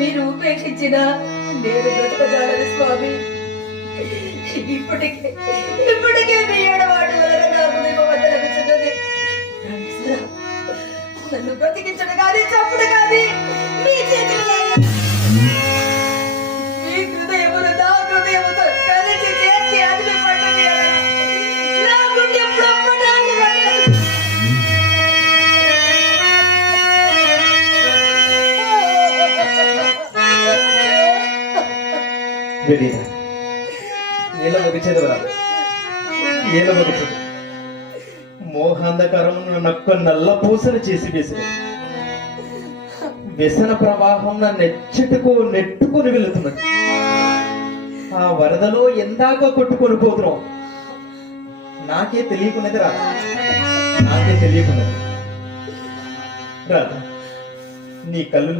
మీరు ఉపేక్షించిన నేను బ్రతకజాలని స్వామి. ఇప్పటికే మీ ఏడవాటి వలన నాకు నిమ్మవద్ద లభించున్నది. నన్ను బ్రతికించడం కానీ చప్పుడు కానీ మీ చేతులు లేవు. మీ హృదయమును నా హృదయముతో కలిసి చేర్చి అదిలి పట్టని నా గుండె ప్రపడానికి మోహాంధకారం నక్క నల్ల పూసలు చేసి వేసిన వ్యసన ప్రవాహం నా నెట్టుకొని వెళుతున్నది. ఆ వరదలో ఎందాక కొట్టుకొని పోతున్నాం. నాకే తెలియకున్నది రాదా, నాకే తెలియకున్నది రాదా. నీ కళ్ళు